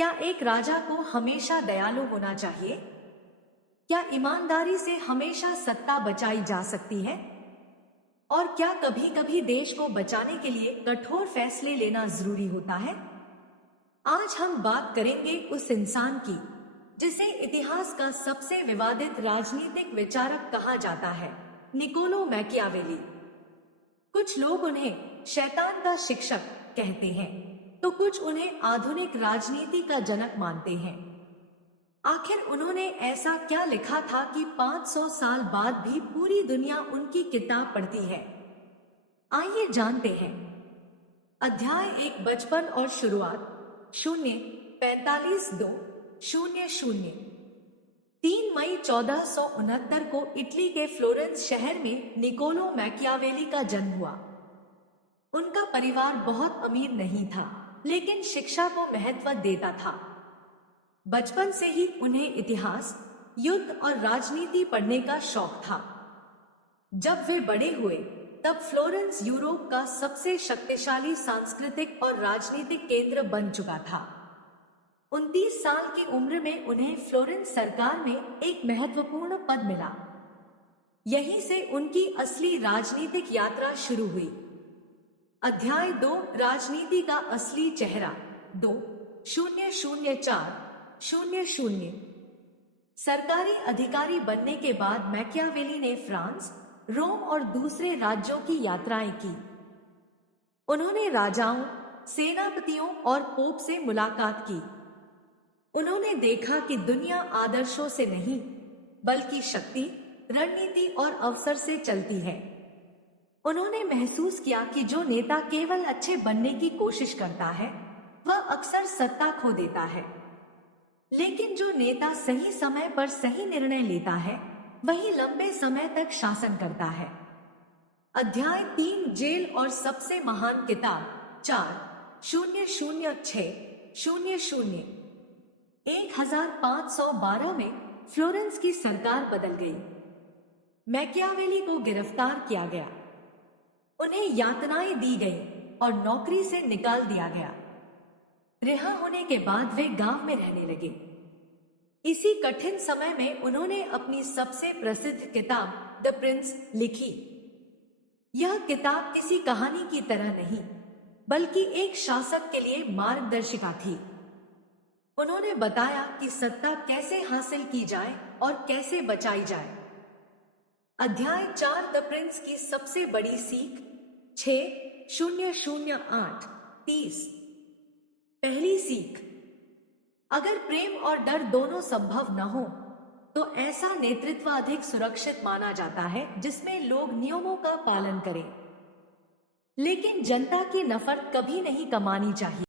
क्या एक राजा को हमेशा दयालु होना चाहिए? क्या ईमानदारी से हमेशा सत्ता बचाई जा सकती है? और क्या कभी कभी देश को बचाने के लिए कठोर फैसले लेना जरूरी होता है? आज हम बात करेंगे उस इंसान की जिसे इतिहास का सबसे विवादित राजनीतिक विचारक कहा जाता है, निकोलो मैकियावेली। कुछ लोग उन्हें शैतान का शिक्षक कहते हैं, तो कुछ उन्हें आधुनिक राजनीति का जनक मानते हैं। आखिर उन्होंने ऐसा क्या लिखा था कि 500 साल बाद भी पूरी दुनिया उनकी किताब पढ़ती है? आइए जानते हैं। अध्याय 1, बचपन और शुरुआत। 045-2-00। 3 मई 1469 को इटली के फ्लोरेंस शहर में निकोलो मैकियावेली का जन्म हुआ। उनका परिवार बहुत अमीर नहीं था, लेकिन शिक्षा को महत्व देता था। बचपन से ही उन्हें इतिहास, युद्ध और राजनीति पढ़ने का शौक था। जब वे बड़े हुए तब फ्लोरेंस यूरोप का सबसे शक्तिशाली सांस्कृतिक और राजनीतिक केंद्र बन चुका था। 29 साल की उम्र में उन्हें फ्लोरेंस सरकार में एक महत्वपूर्ण पद मिला। यहीं से उनकी असली राजनीतिक यात्रा शुरू हुई। अध्याय 2, राजनीति का असली चेहरा। 2-004-00। सरकारी अधिकारी बनने के बाद मैकियावेली ने फ्रांस, रोम और दूसरे राज्यों की यात्राएं की। उन्होंने राजाओं, सेनापतियों और पोप से मुलाकात की। उन्होंने देखा कि दुनिया आदर्शों से नहीं, बल्कि शक्ति, रणनीति और अवसर से चलती है। उन्होंने महसूस किया कि जो नेता केवल अच्छे बनने की कोशिश करता है, वह अक्सर सत्ता खो देता है। लेकिन जो नेता सही समय पर सही निर्णय लेता है, वही लंबे समय तक शासन करता है। अध्याय 3, जेल और सबसे महान किताब। 4-006-00। 1512 में फ्लोरेंस की सरकार बदल गई। मैकियावेली को गिरफ्तार किया गया, उन्हें यातनाएं दी गई और नौकरी से निकाल दिया गया। रिहा होने के बाद वे गांव में रहने लगे। इसी कठिन समय में उन्होंने अपनी सबसे प्रसिद्ध किताब द प्रिंस लिखी। यह किताब किसी कहानी की तरह नहीं, बल्कि एक शासक के लिए मार्गदर्शिका थी। उन्होंने बताया कि सत्ता कैसे हासिल की जाए और कैसे बचाई जाए। अध्याय 4, द प्रिंस की सबसे बड़ी सीख। 6-008-30। पहली सीख, अगर प्रेम और डर दोनों संभव न हो, तो ऐसा नेतृत्व अधिक सुरक्षित माना जाता है जिसमें लोग नियमों का पालन करें। लेकिन जनता की नफरत कभी नहीं कमानी चाहिए।